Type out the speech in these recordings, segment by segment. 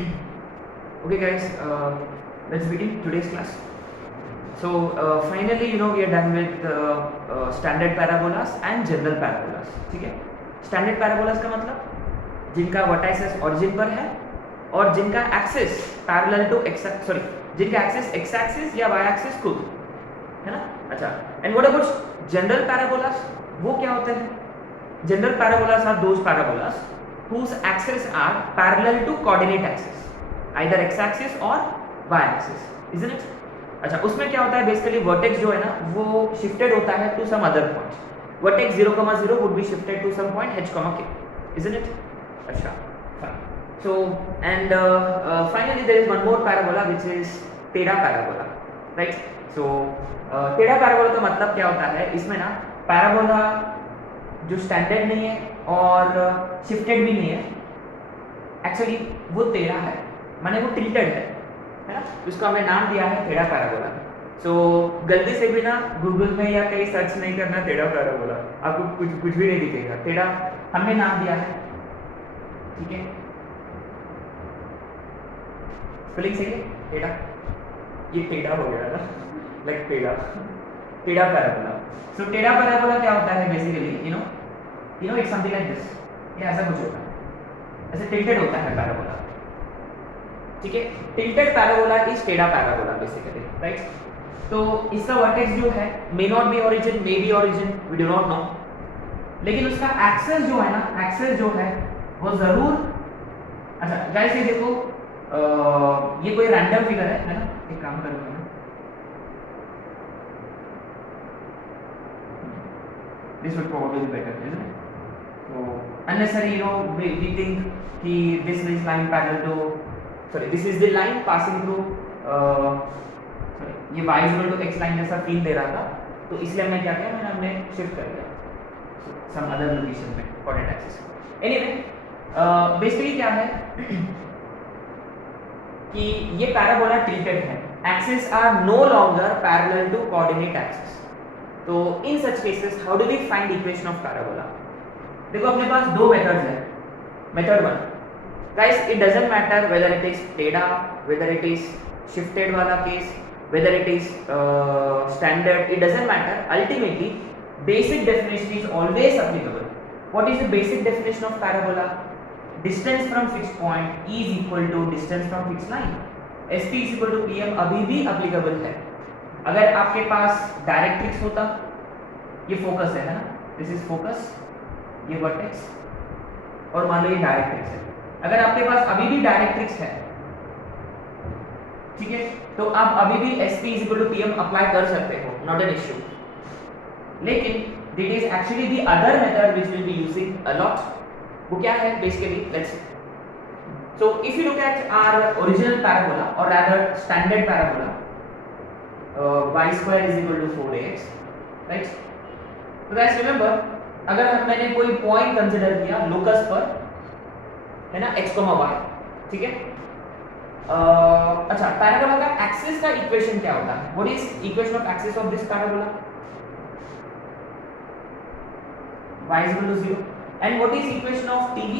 Okay guys, let's begin today's class. So finally we are done with standard parabolas and general parabolas. ठीक है, standard parabolas का मतलब जिनका vertices origin पर है और जिनका एक्सिस पैरेलल टू जिनका एक्सिस एक्स एक्सिस या वाई एक्सिस खुद है ना. अच्छा, and what about general parabolas? वो क्या होते हैं? General parabolas are those parabolas whose axes are parallel to coordinate axis, either x axis or y axis, isn't it? अच्छा, उसमें क्या होता है बेसिकली वर्टेक्स जो है ना वो शिफ्टेड होता है to some other point. Vertex 0,0 would be shifted to some point h, k, isn't it? अच्छा, fine. So and finally there is one more parabola which is टेढ़ा पैराबोला, right? So टेढ़ा parabola का मतलब क्या होता है? इसमें ना पैराबोला जो स्टैंडर्ड नहीं है और शिफ्टेड भी नहीं है, एक्चुअली वो टेढ़ा है, माने वो टिल्टेड है ना. उसको हमने नाम दिया है टेढ़ा पैराबोला. सो गलती से भी ना गूगल में या कहीं सर्च नहीं करना टेढ़ा पैराबोला, आपको कुछ भी नहीं दिखेगा. टेढ़ा हमने नाम दिया है, ठीक है. स्पेलिंग सही है टेढ़ा, ये टेढ़ा हो गया ना, लाइक टेढ़ा पैराबोला. सो टेढ़ा पैराबोला क्या होता है basically, you know it's something like this. ये ऐसा कुछ होता है, ऐसे टिल्टेड होता है पैराबोला, ठीक है. टिल्टेड पैराबोला इज टेढ़ा पैराबोला बेसिकली, राइट. तो इसका वर्टेक्स जो है may not be origin, may be origin, we do not know, लेकिन उसका एक्सेस जो है ना, एक्सेस जो है वो जरूर. अच्छा गाइस ये देखो, ये कोई रैंडम फिगर है ना. एक काम करूंगा मैं, this would probably be better, isn't it? So unnecessary, we think कि this is line parallel to, this is the line passing through, ये y is equal to x line जैसा फील दे रहा था, तो इसलिए हमने क्या किया, हमने शिफ्ट कर दिया some other location में coordinate axis. Anyway, basically क्या है कि ये पैराबोला टिल्टेड है, axis are no longer parallel to coordinate axis. तो in such cases how do we find equation of parabola? देखो अपने पास दो मेथड्स हैं. Method 1, guys it doesn't matter whether it is टेढ़ा, वेदर इट इज शिफ्टेड वाला case, whether it is standard, it doesn't matter. Ultimately basic definition is always applicable. What is the basic definition of parabola? Distance from fixed point is equal to distance from fixed line. SP is equal to PM अभी भी applicable है. अगर आपके पास directrix होता, ये focus है ना, this is focus, ये वर्टेक्स, और मान लो ये डायरेक्ट्रिक्स है. अगर आपके पास अभी भी डायरेक्ट्रिक्स है, ठीक है, तो आप अभी भी SP is equal to PM apply कर सकते हो, नॉट एन इश्यू. लेकिन this is actually the other method which will be using a lot. वो क्या है basically, let's see. So if you look at our original parabola और rather standard parabola, y square is equal to 4ax, right? तो guys remember, अगर मैंने कोई point consider किया locus पर, है ना, x, y, ठीक है. अच्छा, पैराबोला का एक्सिस का इक्वेशन क्या होता है? What is equation of axis of this parabola? y is equal to 0. and what is equation of TV?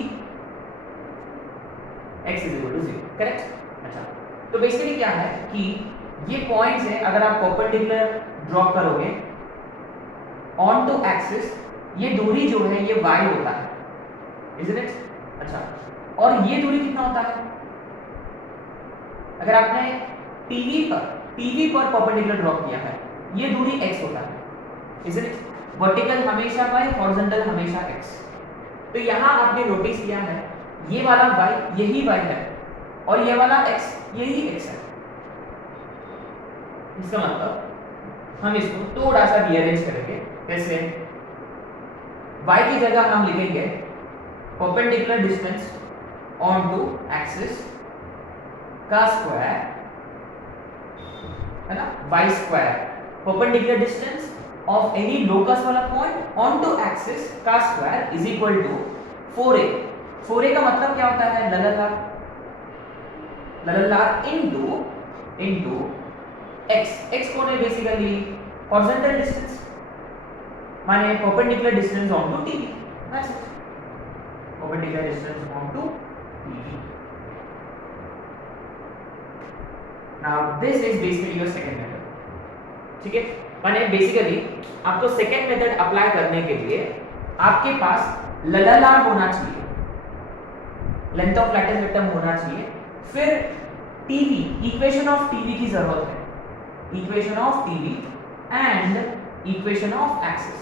x is equal to 0, correct. अच्छा, तो बेसिकली क्या है कि ये पॉइंट्स है, अगर आप परपेंडिकुलर ड्रॉ करोगे ऑन टू एक्सिस, ये दूरी जो है ये y होता है, इजंट इट? अच्छा, और ये दूरी कितना होता है? अगर आपने TV पर परपेंडिकुलर ड्रॉ किया है, ये दूरी x होता है, इजंट इट? वर्टिकल हमेशा y, हॉरिजॉन्टल हमेशा x. तो यहाँ आपने नोटिस किया है ये वाला y यही y है और ये वाला x यही x है. इसका मतलब हम इसको थोड़ा सा रीअरेंज करेंगे. कैसे? y की जगह हम लिखेंगे perpendicular distance on to axis का स्क्वायर, है ना, y square, perpendicular distance of any locus वाला पॉइंट ऑन टू एक्सिस का square is equal to 4a. 4a का मतलब क्या होता है? लललार इनटू x कौन है बेसिकली? हॉरिजॉन्टल डिस्टेंस, माने perpendicular distance on to TV. That's it, perpendicular distance on to TV. 4a, 4a का मतलब क्या होता है? लललार इनटू x, x कौन है बेसिकली? हॉरिजॉन्टल डिस्टेंस, माने perpendicular distance on to TV. That's it, perpendicular distance on to TV. 4a now this is basically your second method, ठीक है। माने बेसिकली आपको सेकंड मेथड अप्लाई करने के लिए आपके पास ललालार होना चाहिए, लेंथ ऑफ लैटिस रेक्टम होना चाहिए, फिर टीवी, इक्वेशन ऑफ टीवी की जरूरत है, equation of TV and equation of axis,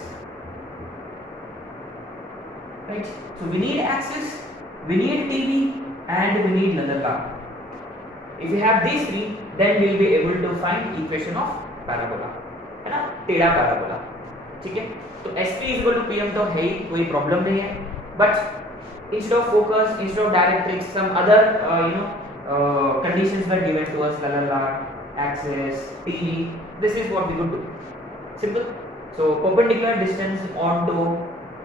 right. So we need axis, we need TV and we need lalalar. If we have these three, then we'll be able to find equation of parabola, है ना, टेढ़ा parabola, ठीक है। तो SP is equal to PM तो है ही, कोई problem नहीं है, but instead of focus, instead of directrix, some other conditions were given to us, lalalar, axis, TV. This is what we could do, simple. So perpendicular distance onto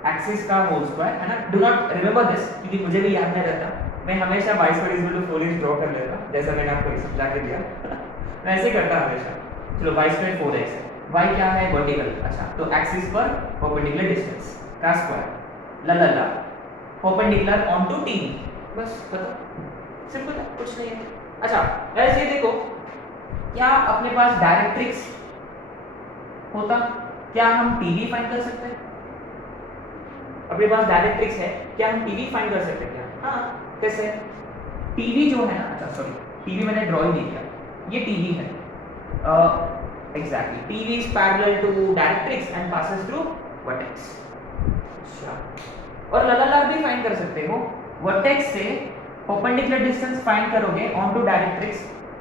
axis का whole square, है ना। Do not remember this, क्योंकि मुझे भी याद नहीं रहता, मैं हमेशा y square is equal to 4x draw कर लेता, जैसा मैंने आपको समझा के दिया मैं ऐसे करता हमेशा। चलो y स्क्वायर 4x है, y क्या है, वर्टिकल, अच्छा तो एक्सिस पर परपेंडिकुलर डिस्टेंस का स्क्वायर, ला ला ला परपेंडिकुलर ऑन टू टी, बस खत्म, सिंपल है, कुछ नहीं है। अच्छा ऐसे देखो, क्या अपने पास डायरेक्ट्रिक्स होता, क्या हम टीवी फाइंड कर सकते हैं? अपने पास डायरेक्ट्रिक्स है, क्या हम टीवी फाइंड कर सकते हैं? हाँ, कैसे? टीवी जो है ना, अच्छा सॉरी, टीवी मैंने ड्रॉ ही नहीं किया, ये टीवी है, exactly TV is parallel to directrix and passes through vertex. अच्छा, और ललालार भी फाइंड कर सकते हो, वर्टेक्स से परपेंडिकुलर डिस्टेंस फाइंड करोगे ऑन टू डायरेक्ट्रिक्स,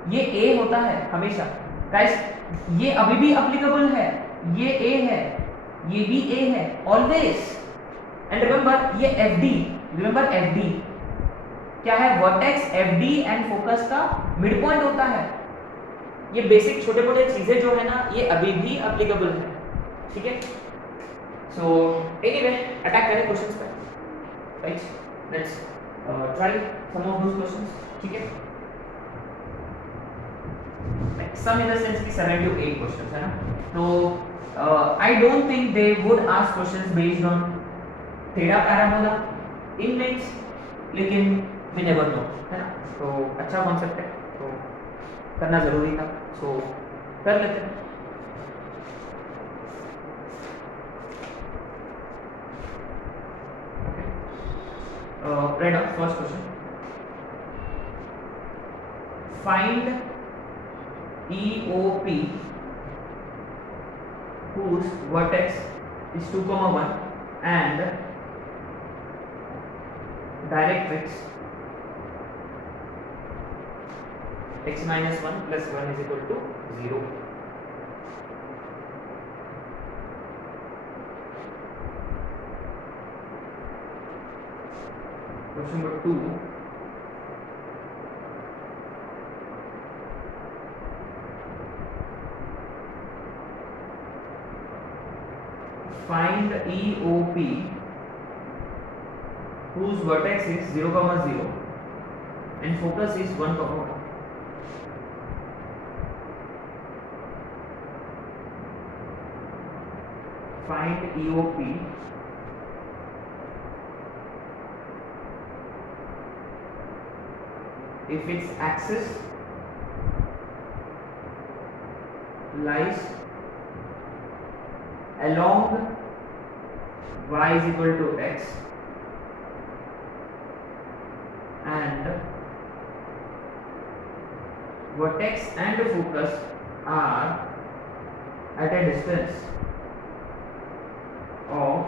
ये ए होता है हमेशा गाइस, ये अभी भी एप्लीकेबल है, ये ए है, ये भी ए है ऑलवेज। एंड रिमेंबर ये FD, रिमेंबर FD क्या है, वर्टेक्स FD एंड फोकस का मिड पॉइंट होता है। ये बेसिक छोटे मोटे चीजें जो है ना, ये अभी भी एप्लीकेबल है, ठीक है। सो एनीवे अटैक करें क्वेश्चंस पे, right, let's try some of those questions, ठीक है। सम इन द सेंस की 7 to 8 क्वेश्चंस है ना, तो I don't think they would ask questions based on टेढ़ा पैराबोला इन मिनट्स, लेकिन वी नेवर नो, है ना, तो अच्छा कॉन्सेप्ट है, तो करना जरूरी था, सो कर लेते हैं। Right, first question, find EOP whose vertex is 2,1 and directrix x minus 1 plus 1 is equal to 0. Question number 2, find EOP whose vertex is 0, 0 and focus is 1, 1. Find EOP if its axis lies along y is equal to x and vertex and focus are at a distance of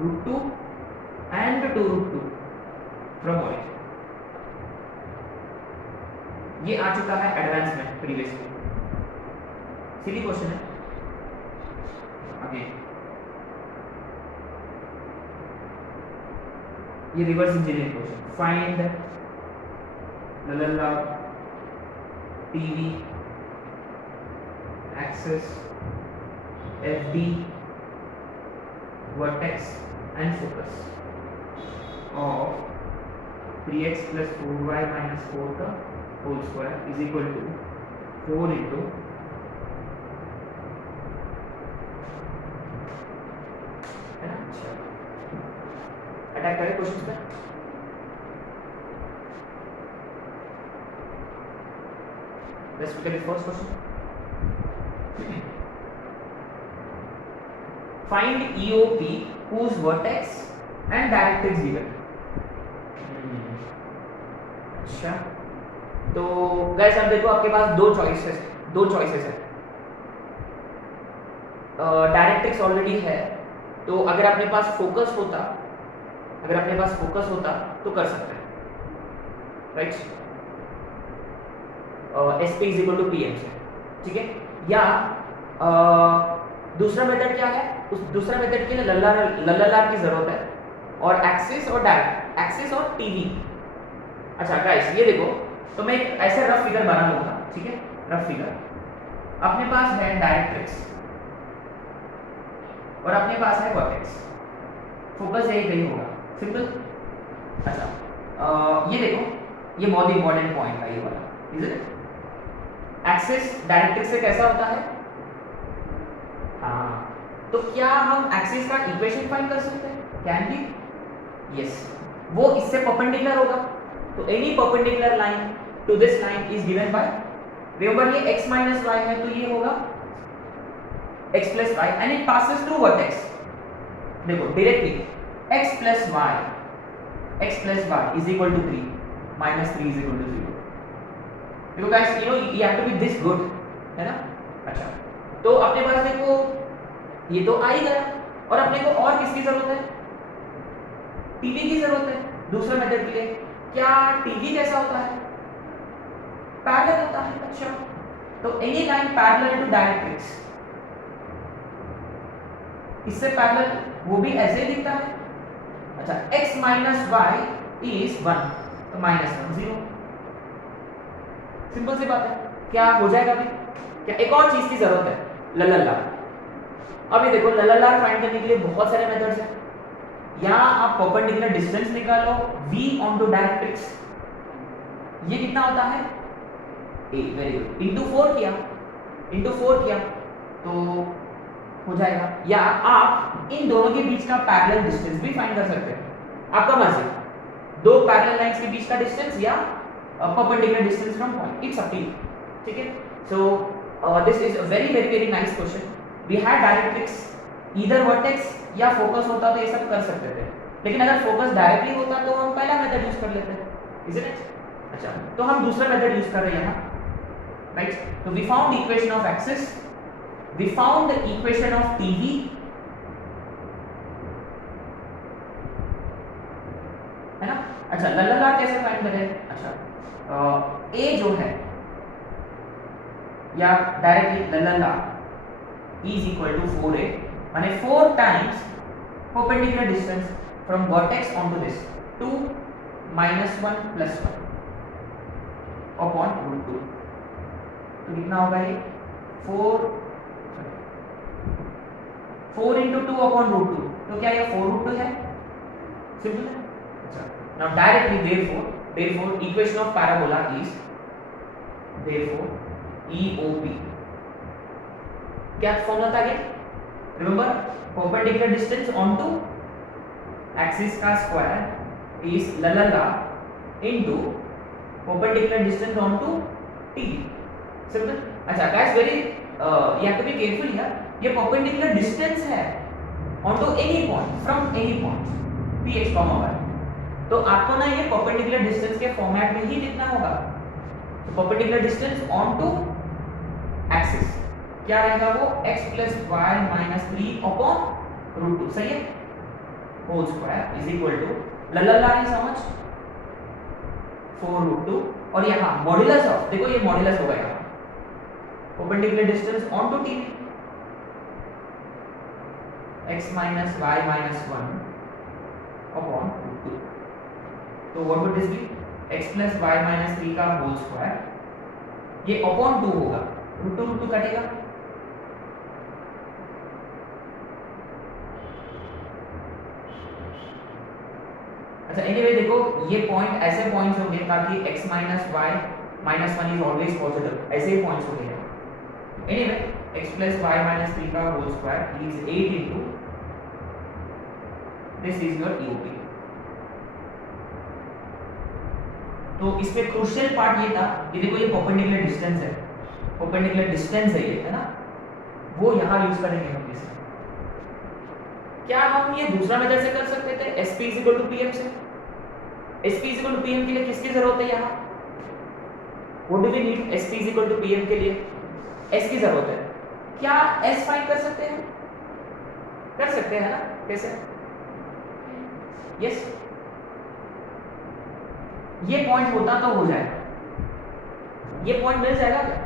√2 and 2√2 from origin. ये आ चुका है advance में previously, सीधी question है। Again ये reverse engineering question, find LLR TV axis FD vertex and focus of 3x plus 4y minus 4 का whole square is equal to 4 into attack करें question पे। Let's look at the first question. Find EOP whose vertex and directrix given. अच्छा, तो guys अब देखो आपके पास दो choices है। डायरेक्ट्रिक्स ऑलरेडी है, तो अगर अपने पास फोकस होता तो कर सकते हैं, right. SP is equal to PM से, ठीक है। या दूसरा मेथड क्या है, उस दूसरा मेथड के लिए लल्लालार की जरूरत है, और एक्सिस और टीवी। अच्छा गाइस ये देखो, तो मैं एक ऐसे रफ फिगर बना लूंगा, ठीक है। रफ फिगर, अपने पास है डायरेक्ट्रिक्स और अपने पास है वर्टेक्स, फोकस यही होगा, सिंपल। अच्छा ये देखो, ये बहुत इंपॉर्टेंट पॉइंट है ये वाला, इज इट। एक्सिस डायरेक्ट्रिक्स से कैसा होता है, हाँ, तो क्या हम एक्सिस का इक्वेशन फाइंड कर सकते हैं, कैन बी, यस। वो इससे परपेंडिकुलर होगा, तो any perpendicular line to this line is given by, remember ये x माइनस वाई है, तो ये होगा x plus y and it passes through vertex. देखो directly x plus y is equal to 3 minus 3 is equal to 0। देखो guys you have to be this good, है ना। अच्छा, तो अपने पास देखो ये तो आ ही गया, और अपने को और किसकी जरूरत है, टीवी की जरूरत है दूसरे मेथड के लिए। क्या टीवी कैसा होता है, पैरेलल होता है। अच्छा, तो any line parallel to directrix, इससे पैरेलल वो भी ऐसे ही दिखता है। अच्छा, x माइनस वाई इज 1, तो माइनस 1 0, सिंपल सी बात है। क्या हो जाएगा अभी, क्या एक और चीज की जरूरत है, लल्लालार। अब ये देखो लल्लालार फाइंड करने के लिए बहुत सारे मेथड्स हैं। या आप परपेंडिकुलर डिस्टेंस निकालो v ऑन टू डायरेक्ट्रिक्स, ये कितना होता है a, वेरी गुड, इंटू 4 किया तो हो जाएगा। या आप इन दोनों के बीच का पैरेलल डिस्टेंस भी फाइंड कर सकते हैं, आपका मर्जी, दो पैरेलल लाइंस के बीच का डिस्टेंस या perpendicular distance from point, it's up to you, ठीक है। So this is a very nice question. We had directrix, either vertex या फोकस होता तो ये सब कर सकते थे, लेकिन अगर फोकस डायरेक्टली होता तो हम पहला मेथड यूज कर लेते, इजंट इट। अच्छा, तो हम दूसरा मेथड यूज कर रहे हैं यहाँ, राइट। तो we found equation of axis, we found the equation of TV, है ना। अच्छा, लल्लालार कैसे फाइंड करें। अच्छा, ए जो है या directly LLR is equal to 4a, माने 4 times perpendicular distance from vertex on to this 2 minus 1 plus 1 upon root 2, तो कितना होगा ये 4 इंटू 2 अपॉन रूट 2, तो क्या ये 4 रूट 2 है, सिंपल है। अच्छा, now directly therefore equation of parabola is therefore EOP, क्या फॉर्मूला था ये, remember perpendicular distance onto axis का square is LLR into perpendicular distance onto TV, simple. अच्छा guys, very you have to be careful here, ये perpendicular distance है onto any point from any point px, y, तो आपको ना ये perpendicular distance के format में ही लिखना होगा। तो परपेंडिकुलर डिस्टेंस ऑनटू एक्सिस क्या रहेगा, वो x plus y minus 3 upon root 2, सही है, whole square is equal to LLR ही समझ 4 रूट 2, और यहाँ मॉड्यूलस ऑफ, देखो ये मॉड्यूलस होगा यहाँ perpendicular distance on to TV, x minus y minus 1 upon root 2, तो what would this be, x plus y minus 3 का होल स्क्वायर, ये अपॉन 2 होगा, रूट 2 कटेगा, अच्छा एनीवे देखो ये पॉइंट ऐसे पॉइंट्स होंगे ताकि x minus y minus 1 is always positive, ऐसे ही पॉइंट्स होंगे। Anyway x plus y minus 3 का whole square is 8 into this is your EOP। तो इसमें क्रूशियल पार्ट ये था, ये देखो ये परपेंडिकुलर डिस्टेंस है, परपेंडिकुलर डिस्टेंस है ये, है ना, वो यहाँ यूज करेंगे हम इसे। क्या हम ये दूसरा मेथड से कर सकते थे, SP इक्वल टू PM से? SP इक्वल टू PM के लिए किसकी जरूरत है यहाँ? What do we need SP equal to PM के लिए? S की जरूरत है। क्या S फाइंड कर सकते हैं? कर सकते हैं ना, कैसे? यस, ये पॉइंट होता तो हो जाएगा, ये पॉइंट मिल जाएगा क्या?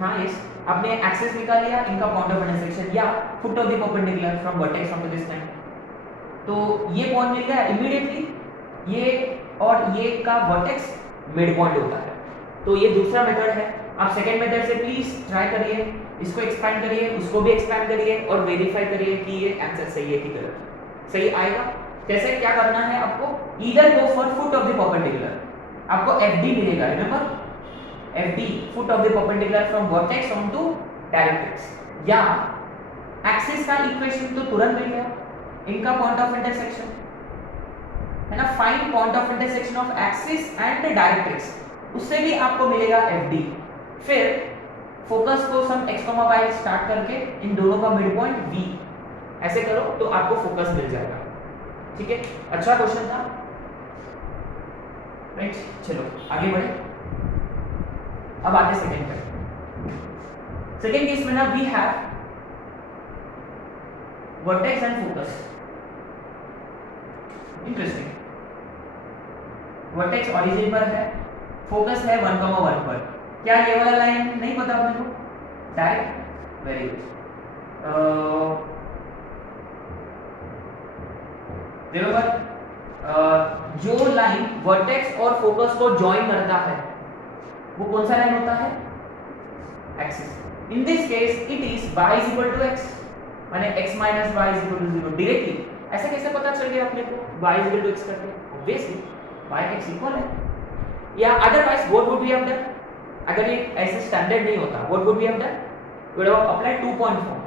हाँ यस, आपने एक्सिस निकाल लिया, इनका पॉइंट ऑफ इंटरसेक्शन या foot of the perpendicular from vertex on to this line, तो ये पॉइंट मिल गया इमीडिएटली, ये और ये का वर्टेक्स मिड पॉइंट होता है। तो ये दूसरा मेथड है। आप सेकंड मेथड से प्लीज ट्राई करिए, इसको एक्सपैंड करिए, उसको भी एक्सपैंड करिए और वेरीफाई करिए कि ये आंसर सही है कि गलत। सही आएगा? कैसे, क्या करना है आपको? Either go for foot of the perpendicular, आपको FD मिलेगा, remember FD, foot of the perpendicular from vertex on to directrix, या एक्सिस का इक्वेशन तो तुरंत मिल गया, इनका पॉइंट ऑफ इंटरसेक्शन है ना, find point of intersection of axis and directrix, उससे भी आपको मिलेगा FD। फिर फोकस को सम x, y स्टार्ट करके इन दोनों का मिड पॉइंट V, ऐसे करो तो आपको फोकस मिल जाएगा। ठीक है, अच्छा क्वेश्चन था, राइट। चलो आगे बढ़े, अब आते सेकंड पे। सेकंड केस में ना we have vertex and focus. Interesting, vertex origin पर है, फोकस है 1,1 पर। क्या ये वाला लाइन नहीं पता अपने को? Direct, very good. जो लाइन वर्टेक्स और फोकस को जॉइन करता है वो कौन सा लाइन होता है? Axis. In this case it is y is equal to x, माने x minus y is equal to 0 directly. ऐसे कैसे पता चल गया अपने को y is equal to x करके? ऑब्वियसली y x इक्वल है। या otherwise what would we have done? अगर ये ऐसे स्टैंडर्ड नहीं होता, what would we have done? We would have applied 2 point form,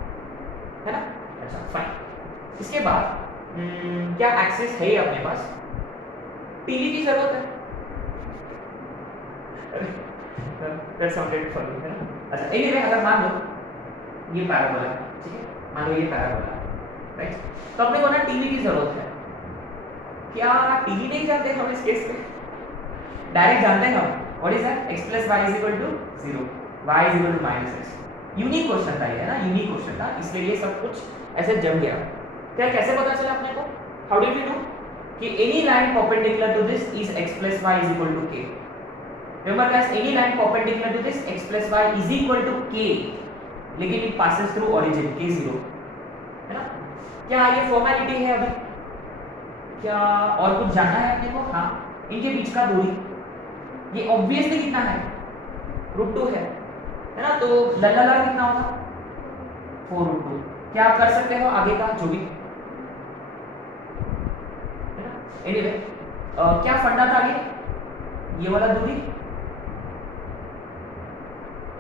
है ना। अच्छा फाइन। इसके बाद क्या एक्सिस है अपने पास? टीवी की जरूरत है? दैट्स साउंडेड फनी, है ना। अच्छा एनीवे, अगर मान लो ये पैराबोला है, ठीक है, मान लो ये पैराबोला है, राइट, तो अपने को ना टीवी की जरूरत है। क्या टीवी नहीं जानते हम इस केस में? डायरेक्ट जानते हैं हम। What is that? x plus y is equal to 0, y is equal to minus x। Unique question था ये, है ना, यूनिक क्वेश्चन था, इसलिए ये सब कुछ ऐसे जम गया। क्या कैसे पता चला अपने को? हाउ डिड वी नो कि any line perpendicular to this is x plus y is equal to k? Remember guys, any line perpendicular to this x plus y is equal to k, लेकिन it passes through origin k0, है ना। क्या ये formality है? अभी क्या और कुछ जानना है अपने को? हाँ, इनके बीच का दूरी ये ऑब्वियसली कितना है? √2 है ना, तो लल्ला कितना होगा? 4√2। क्या आप कर सकते हो आगे का जो भी, है ना। एनीवे, क्या फंडा था आगे? ये वाला दूरी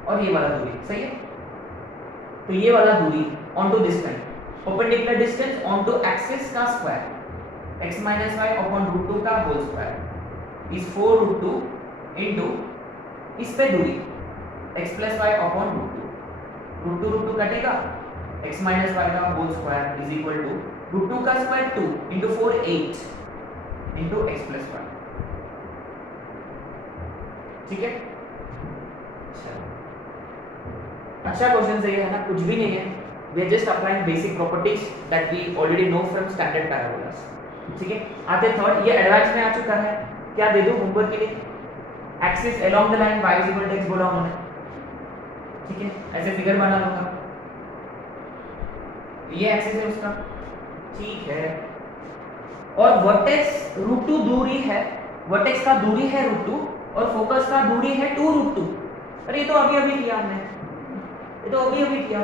और ये वाला दूरी, सही है। तो ये वाला दूरी on to this line, perpendicular distance on to axis का square, x minus y upon √2 का होल स्क्वायर इज 4√2 इनटू इस पे दूरी x प्लस वाई अपॉन √2 कटेगा, x माइनस वाई का whole square is equal to √2 का square 2 into 4 8 into x plus y. ठीक है, अच्छा क्वेश्चन सही है ना, कुछ भी नहीं है। We are just applying basic properties that we already know from standard parabolas. ठीक है, आते थर्ड, ये एडवांस में आ चुका है। क्या दे दूं होमवर्क के लिए? Axis along the line y is equal to x बोला उन्होंने, ठीक है, ऐसे फिगर बना लूंगा, ये एक्सिस है उसका, ठीक है। और वर्टेक्स √2 दूरी है, वर्टेक्स का दूरी है √2 और फोकस का दूरी है 2√2। अरे ये तो अभी अभी किया हमने, ये तो अभी अभी किया।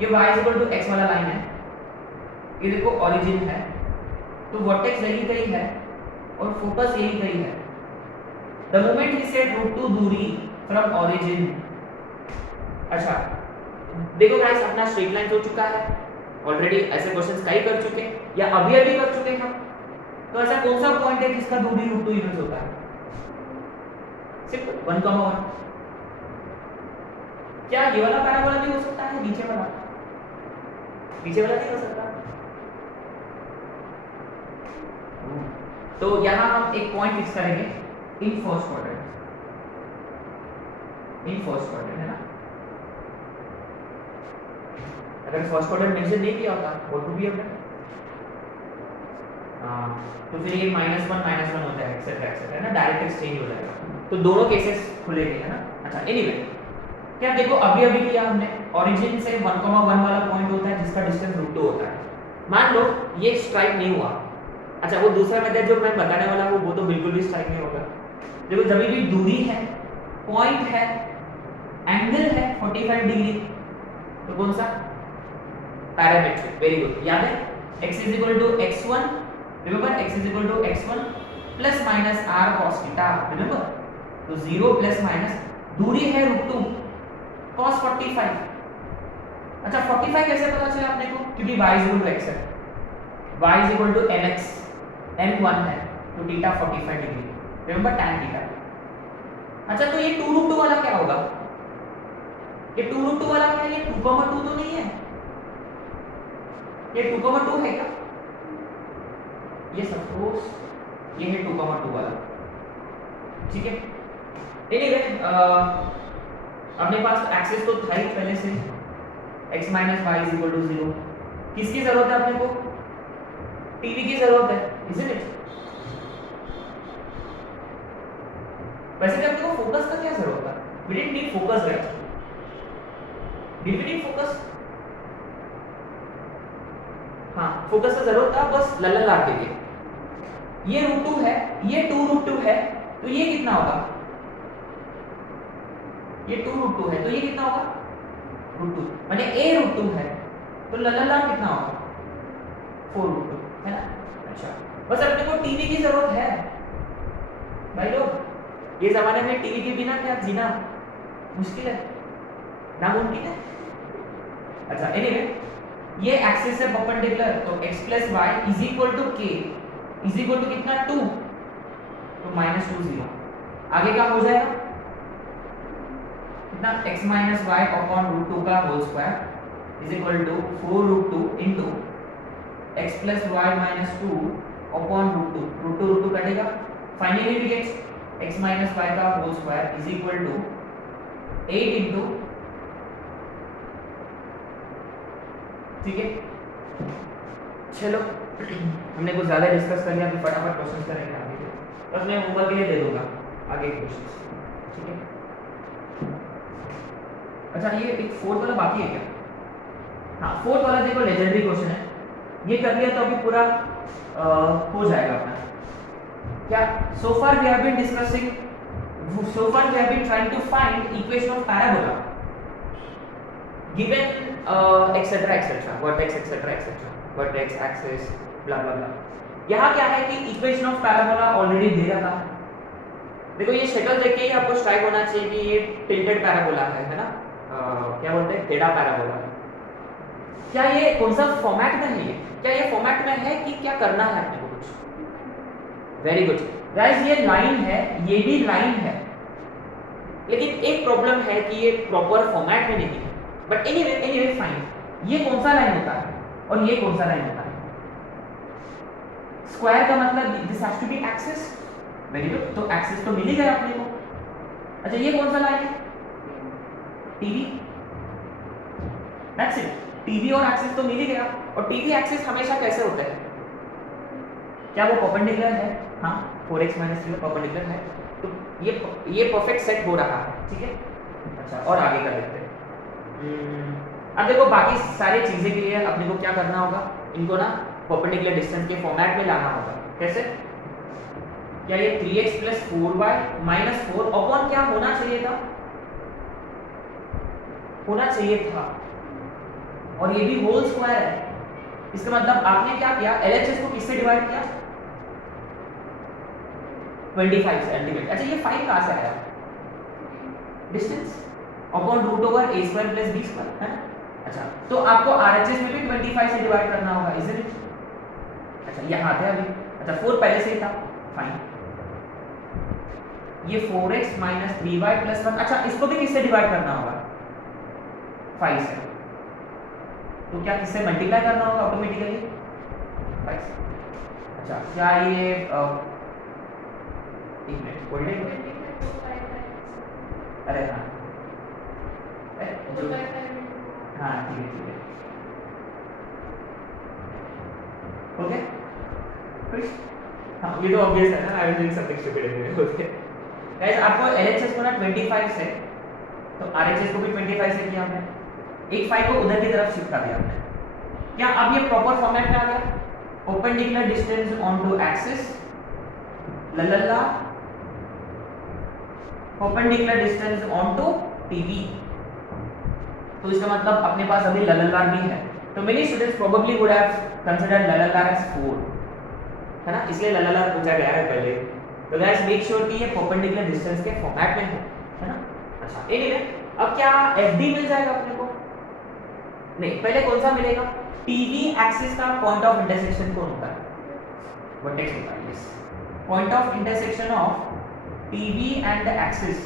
ये y is equal to x वाला लाइन है, ये देखो ओरिजिन है, तो वर्टेक्स यही कहीं है और फोकस यही कहीं है। The moment he said √2 दूरी from origin, अच्छा देखो गाइस, अपना स्ट्रेट लाइन हो चुका है ऑलरेडी, ऐसे क्वेश्चंस कई कर चुके या अभी अभी कर चुके हम। तो ऐसा कौन सा पॉइंट है जिसका दूरी √2 यूनिट होता है? सिंपल 1, 1। क्या ये वाला पैराबोला भी हो सकता है? नीचे वाला नहीं हो सकता? तो यहाँ हम एक पॉइंट फिक्स करेंगे इन फर्स्ट क्वाड्रेंट है ना। अगर फर्स्ट क्वाड्रेंट मेंशन नहीं किया होता what would be have done? तो फिर ये -1 -1 होता है एक्सेट्रा है ना, डायरेक्ट एक्सचेंज हो जाएगा, तो दोनों केसेस खुलेंगे है ना। अच्छा एनीवे क्या देखो अभी किया हमने, ओरिजिन से 1, 1 वाला पॉइंट होता है जिसका डिस्टेंस √2 होता है। मान लो ये स्ट्राइक नहीं हुआ, अच्छा वो दूसरा मेथड जो मैं बताने वाला हूँ वो तो बिल्कुल भी स्ट्राइक नहीं होगा। देखो जब भी दूरी है, पॉइंट है, एंगल है 45 डिग्री, तो कौन सा? पैरामेट्रिक। वेरी गुड, याद है x = x1, remember x = x1 ± r cos θ, remember. तो 0 ± दूरी है √2 cos 45। अच्छा 45 कैसे पता चला अपने को? क्योंकि y = x है, y = mx, m1 है तो θ 45 डिग्री, रिमेंबर tan θ। अच्छा तो ये 2√2 वाला क्या होगा? ये 2√2 वाला क्या है? ये 2, 2 तो नहीं है, ये 2, 2 है क्या? ये सपोज ये है 2, 2 वाला, ठीक है। एनीवे अपने पास एक्सिस तो था ही पहले से, x - y = 0। किसकी जरूरत है अपने को? टीवी की जरूरत है, इजंट इट? वैसे भी अपने को फोकस का क्या जरूरत है? We didn't need focus, right? Did we need focus? हाँ फोकस का जरूरत था बस लल्लार के लिए। ये √2 है, ये 2√2 है, तो ये कितना होगा? ये 2√2 है तो ये कितना होगा? √2, माने a √2 है तो लल्लार कितना होगा? 4√2 है ना। अच्छा बस अपने को टीवी की जरूरत है भाई लोग, ये जमाने में टीवी के बिना क्या जीना मुश्किल है, नामुमकिन है। अच्छा एनीवे ये एक्सिस से परपेंडिकुलर, तो x + y = k = कितना? 2, तो -2 0। आगे क्या हो जाएगा? कितना? x - y /√2 का whole square = 4√2 into x + y - 2 √2 कटेगा। Finally we get x - y का होल स्क्वायर = 8 into, ठीक है। चलो हमने कुछ ज्यादा डिस्कस कर लिया, अभी फटाफट क्वेश्चंस करेंगे आगे के, बस मैं होमवर्क के लिए दे दूंगा आगे क्वेश्चंस, ठीक है। अच्छा ये एक फोर्थ वाला बाकी है क्या? हाँ फोर्थ वाला देखो लेजेंडरी क्वेश्चन है, ये कर लिया तो अभी पूरा हो जाएगा अपना। क्या? so far we have been trying to find equation of parabola given etc vertex axis blah blah blah। यहाँ क्या है कि इक्वेशन ऑफ पैराबोला ऑलरेडी दे रखा है। देखो ये शक्ल देख के ही आपको स्ट्राइक होना चाहिए कि ये टिल्टेड पैराबोला है ना, क्या बोलते हैं, टेढ़ा पैराबोला है। क्या ये कौन सा फॉर्मेट में है? ये क्या ये फॉर्मेट में है कि क्या करना है आपको कुछ? वेरी गुड गाइस, ये लाइन है, ये भी लाइन है, लेकिन एक प्रॉब्लम है कि ये प्रॉपर फॉर्मेट में नहीं है। बट एनीवे फाइन, ये कौन सा लाइन होता है और ये कौन सा लाइन होता है? स्क्वायर का मतलब this has to be axis. Very good, तो एक्सिस तो मिल ही गया अपने को। अच्छा ये कौन सा लाइन है? TV, that's it. टीवी और एक्सिस तो मिल ही गया, और टीवी एक्सिस हमेशा कैसे होता है? क्या वो परपेंडिकुलर है? हाँ 4x - 3 परपेंडिकुलर है, तो ये परफेक्ट सेट हो रहा है, ठीक है। अच्छा और आगे का देखते हैं। अब देखो बाकी सारी चीजें के लिए अपने को क्या करना होगा, इनको ना परपेंडिकुलर डिस्टेंस के फॉर्मेट में लाना होगा। कैसे? क्या ये 3x + 4y - 4 अपॉन क्या होना चाहिए था? और ये भी होल स्क्वायर है, इसका मतलब आपने क्या किया, LHS को किससे डिवाइड किया? 25 से अल्टीमेट। अच्छा ये 5 कहां से आया? डिस्टेंस अपॉन √a² + b² है ना। अच्छा तो आपको RHS में भी 25 से डिवाइड करना होगा, इजंट इट? अच्छा यहाँ थे अभी, अच्छा 4 पहले से ही था, फाइन। ये 4x माइनस 3y प्लस 1, अच्छा इसको भी किससे डिवाइड करना होगा, 5 से, तो क्या किससे मल्टीप्लाई करना होगा ऑटोमेटिकली 5 से। अच्छा क्या ये एक मिनट होल्ड इट, अरे हाँ हाँ ठीक है ओके खुश, हाँ ये तो ऑब्वियस है ना, I will doing something stupid anyway. Okay guys आपको एलएचएस को ना 25 से, तो आरएचएस को भी 25 से किया हमने, एक 5 को उधर की तरफ शिफ्ट कर दिया हमने। क्या अब ये प्रॉपर फॉर्मेट में आ गया, perpendicular distance on to axis LLR, perpendicular distance on to TV, तो इसका मतलब अपने पास अभी लललार भी है, तो many students probably would have considered LLR as 4, है ना, इसलिए लललार पूछा गया है पहले। तो गाइस मेक श्योर कि ये परपेंडिकुलर डिस्टेंस के फॉर्मेट में है ना। अच्छा एनीवे अब क्या एफडी मिल जाएगा अपने को, नहीं पहले कौन सा मिलेगा, टीवी एक्सिस का पॉइंट ऑफ इंटरसेक्शन कौन होता है, वर्टेक्स होता है, yes point of intersection of TV and axis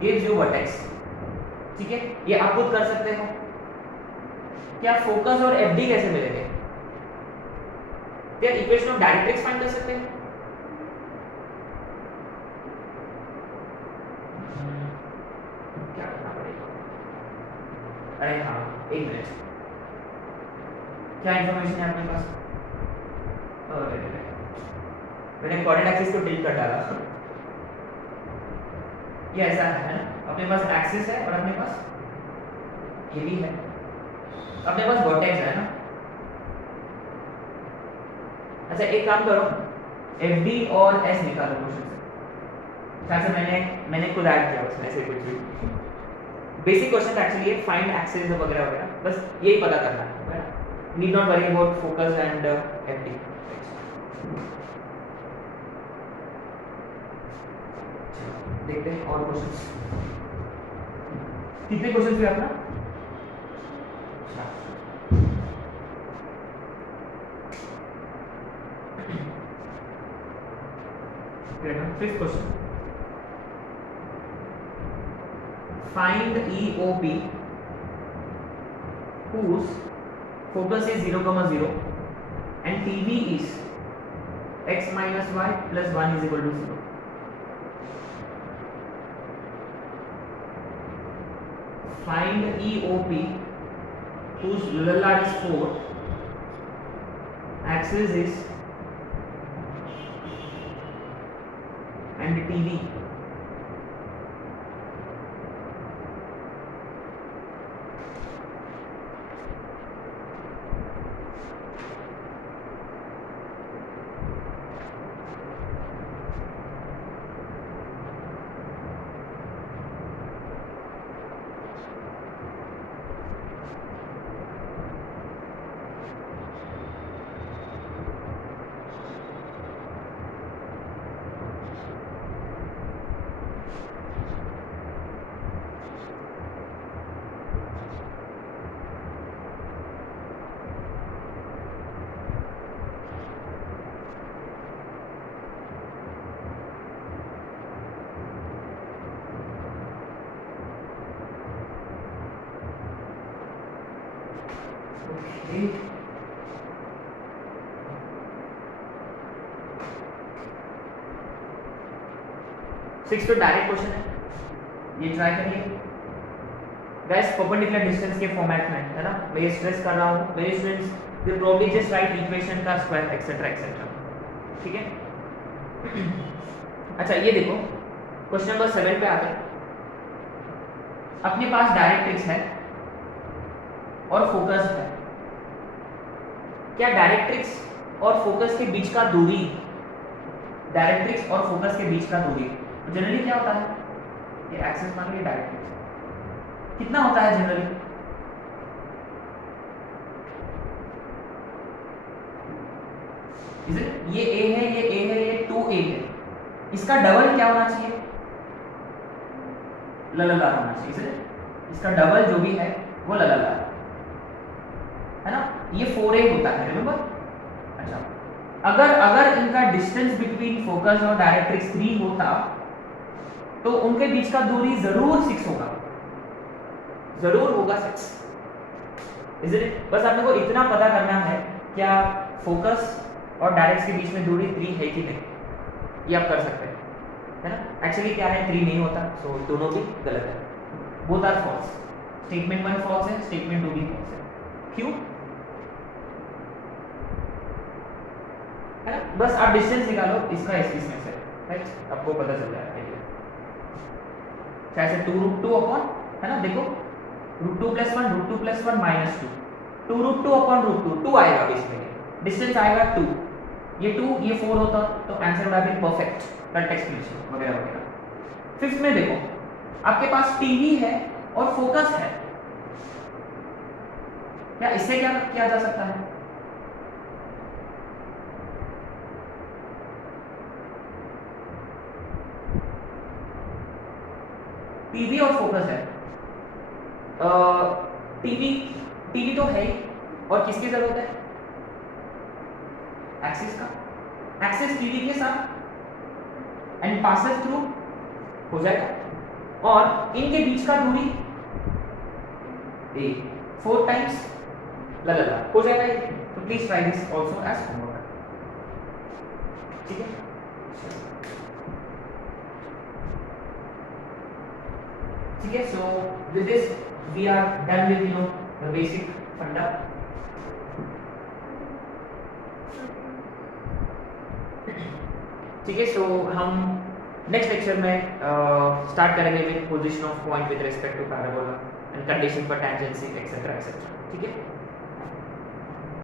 gives you vertex, ठीक है ये आप खुद कर सकते हो। क्या फोकस और एफडी कैसे मिलेंगे, क्या इक्वेशन ऑफ डायरेक्ट्रिक्स फाइंड कर सकते हैं, क्या करना पड़ेगा, अरे हाँ एक मिनट, क्या इंफॉर्मेशन है अपने पास, अरे मैंने कोऑर्डिनेट एक्सिस को डिलीट कर डाला, ये ऐसा है ना, अपने पास एक्सिस है और अपने पास ये भी है, अपने पास वर्टेक्स है ना। अच्छा एक काम करो एफ डी और एस निकालो क्वेश्चन से, शायद से मैंने खुद ऐड किया उसमें ऐसे कुछ भी, बेसिक क्वेश्चन एक्चुअली है, फाइंड एक्सिस वगैरह वगैरह, बस यही पता करना है, need not worry about focus and F D. देखते हैं और क्वेश्चंस, कितने क्वेश्चंस हुए अपना, fifth question, find EOP whose focus is 0,0 and TV is x minus y plus 1 is equal to 0. Find EOP whose LLR is 4, axis is and TV. Six तो direct question है, ये try करिए guys, perpendicular distance के format में है ना, मैं ये स्ट्रेस कर रहा हूँ, मेरे students they probably just right equation का स्क्वायर एक्सेट्रा एक्सेट्रा, ठीक है। अच्छा ये देखो क्वेश्चन नंबर 7 पे आते हैं, अपने पास डायरेक्ट्रिक्स है और फोकस है, क्या डायरेक्ट्रिक्स और फोकस के बीच का दूरी, डायरेक्ट्रिक्स और फोकस के बीच का दूरी जनरली क्या होता है, ये एक्सिस मान लीजिए डायरेक्ट्रिक्स कितना होता है जनरली, ये a है, ये a है, ये 2a है, इसका डबल क्या होना चाहिए, लललार होना चाहिए, इसलिए इसका डबल जो भी है वो लललार है ना, ये 4a होता है रिमेंबर। अच्छा अगर इनका डिस्टेंस बिटवीन फोकस और डायरेक्ट्रिक्स 3 होता तो उनके बीच का दूरी जरूर 6 होगा, जरूर होगा 6, इसीलिए बस आपने को इतना पता करना है क्या फोकस और डायरेक्ट के बीच में दूरी 3 है कि नहीं, ये आप कर सकते हैं, है ना। एक्चुअली क्या है, 3 नहीं होता, सो दोनों भी गलत है, both are false. Statement 1 false है, स्टेटमेंट 2 भी फॉल्स है, क्यों, है ना। बस आप डिस्टेंस निकालो इसका इसमें से, राइट, आपको पता चल जाएगा आइडिया। कैसे 2√2 अपॉन, है ना, देखो √2 + 1 √2 + 1 -2, 2√2 अपॉन √2, 2 आएगा बेसिकली, डिस्टेंस आएगा 2, ये 2 ये 4 होता तो answer would have been perfect, correct explanation वगैरह वगैरह। फिफ्थ में देखो आपके पास टीवी है और फोकस है, क्या इससे क्या किया जा सकता है, टीवी और फोकस है, टीवी तो है ही, और किसकी जरूरत है, एक्सिस का, एक्सिस टीवी के साथ एंड पासेस थ्रू हो जाएगा, और इनके बीच का दूरी 4 टाइम्स ला हो जाएगा ये, तो please try this also as homework, ठीक है। ठीक है, so with this we are done with the basic funda. ठीक है, सो हम नेक्स्ट लेक्चर में स्टार्ट करेंगे with position of point with respect to parabola and condition for tangency etcetera etcetera, ठीक है।